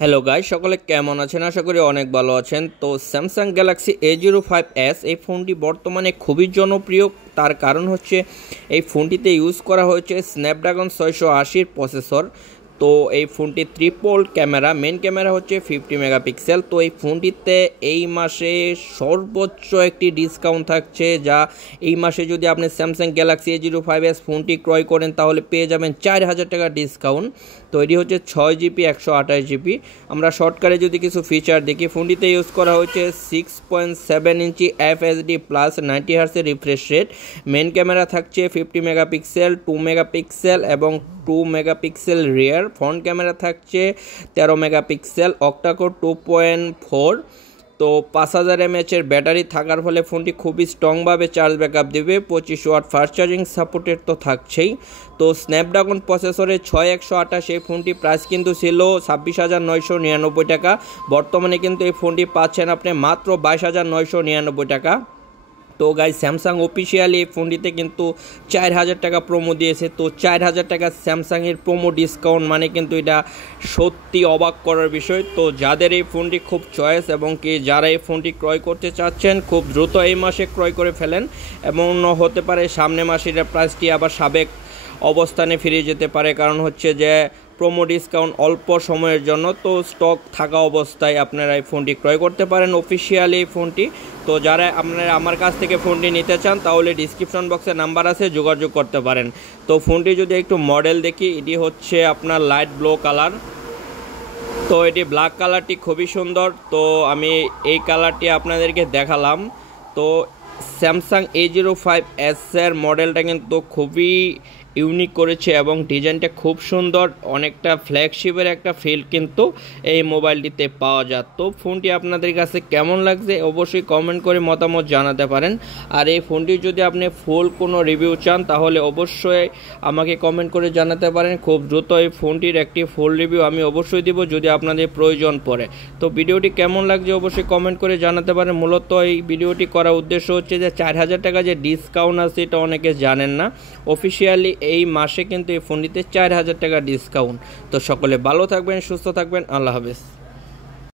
Hello guys, সকলে কেমন আছেন? আশা করি অনেক ভালো আছেন। তো স্যামসাং গ্যালাক্সি A05s এই ফোনটি বর্তমানে খুবই জনপ্রিয়। তার কারণ হচ্ছে এই ফোনটিতে ইউজ করা হয়েছে স্ন্যাপড্রাগন 680 প্রসেসর। তো এই ফোনটি ট্রিপল ক্যামেরা, মেন ক্যামেরা হচ্ছে 50 মেগাপিক্সেল। তো এই ফোনটিতে এই মাসে সর্বোচ্চ একটি ডিসকাউন্ট থাকছে, যা এই মাসে যদি আপনি স্যামসাং গ্যালাক্সি A05s ফোনটি ক্রয় করেন তাহলে পেয়ে যাবেন 4000 টাকা ডিসকাউন্ট। তো এটি হচ্ছে 6GB 128GB। আমরা শর্টকাটে যদি কিছু ফিচার দেখি, ফোনটিতে ইউজ করা হয়েছে 6.7 ইঞ্চি FHD প্লাস 90 হার্সের রিফ্রেশ রেট। মেন ক্যামেরা থাকছে 50 মেগাপিক্সেল, 2 মেগাপিক্সেল এবং 2 মেগাপিক্সেল রিয়ার। ফ্রন্ট ক্যামেরা থাকছে 13 মেগাপিক্সেল, অক্টাকোর 2.4। তো 5000 mAh ব্যাটারি থাকার ফলে ফোনটি খুবই স্ট্রংভাবে চার্জ ব্যাকআপ দেবে। 25 ওয়াট ফাস্ট চার্জিং সাপোর্টেড তো থাকছেই। তো স্ন্যাপড্রাগন প্রসেসরের 6128 এই ফোনটি প্রাইস কিন্তু ছিল 26,999 টাকা। বর্তমানে কিন্তু এই ফোনটি পাচ্ছেন আপনি মাত্র 22,999 টাকা। তো গাইস, স্যামসাং অফিসিয়ালি এই ফোনটিতে কিন্তু 4000 টাকা প্রোমো দিয়েছে। তো 4000 টাকা স্যামসাংয়ের প্রোমো ডিসকাউন্ট মানে কিন্তু এটা সত্যি অবাক করার বিষয়। তো যাদের এই ফোনটি খুব চয়েস এবং কি যারা এই ফোনটি ক্রয় করতে চাচ্ছেন, খুব দ্রুত এই মাসে ক্রয় করে ফেলেন। এমন হতে পারে সামনে মাসের প্রাইসটি আবার সাবেক অবস্থানে ফিরে যেতে পারে, কারণ হচ্ছে যে প্রোমো ডিসকাউন্ট অল্প সময়ের জন্য। তো স্টক থাকা অবস্থায় আপনারা এই ফোনটি ক্রয় করতে পারেন অফিসিয়ালি এই ফোনটি। তো যারা আপনারা আমার কাছ থেকে ফোনটি নিতে চান তাহলে ডিসক্রিপশন বক্সে নাম্বার আছে, যোগাযোগ করতে পারেন। তো ফোনটি যদি একটু মডেল দেখি, এটি হচ্ছে আপনার লাইট ব্লু কালার। তো এটি ব্ল্যাক কালারটি খুবই সুন্দর। তো আমি এই কালারটি আপনাদেরকে দেখালাম। তো স্যামসাং A05s এর মডেলটা কিন্তু খুবই ইউনিক করেছে এবং ডিজাইনটা খুব সুন্দর, অনেকটা ফ্ল্যাগশিপের একটা ফিল কিন্তু এই মোবাইলটিতে পাওয়া যায়। তো ফোনটি আপনাদের কাছে কেমন লাগছে অবশ্যই কমেন্ট করে মতামত জানাতে পারেন। আর এই ফোনটি যদি আপনি ফুল কোনো রিভিউ চান তাহলে অবশ্যই আমাকে কমেন্ট করে জানাতে পারেন। খুব দ্রুত এই ফোনটির একটি ফুল রিভিউ আমি অবশ্যই দিব যদি আপনাদের প্রয়োজন পড়ে। তো ভিডিওটি কেমন লাগছে অবশ্যই কমেন্ট করে জানাতে পারেন। মূলত এই ভিডিওটি করার উদ্দেশ্য হচ্ছে যে 4000 টাকা যে ডিসকাউন্ট আছে এটা অনেকে জানেন না। অফিসিয়ালি এই মাসে কিন্তু এই ফোনটিতে 4000 টাকা ডিসকাউন্ট। তো সকলে ভালো থাকবেন, সুস্থ থাকবেন, আল্লাহ হাফেজ।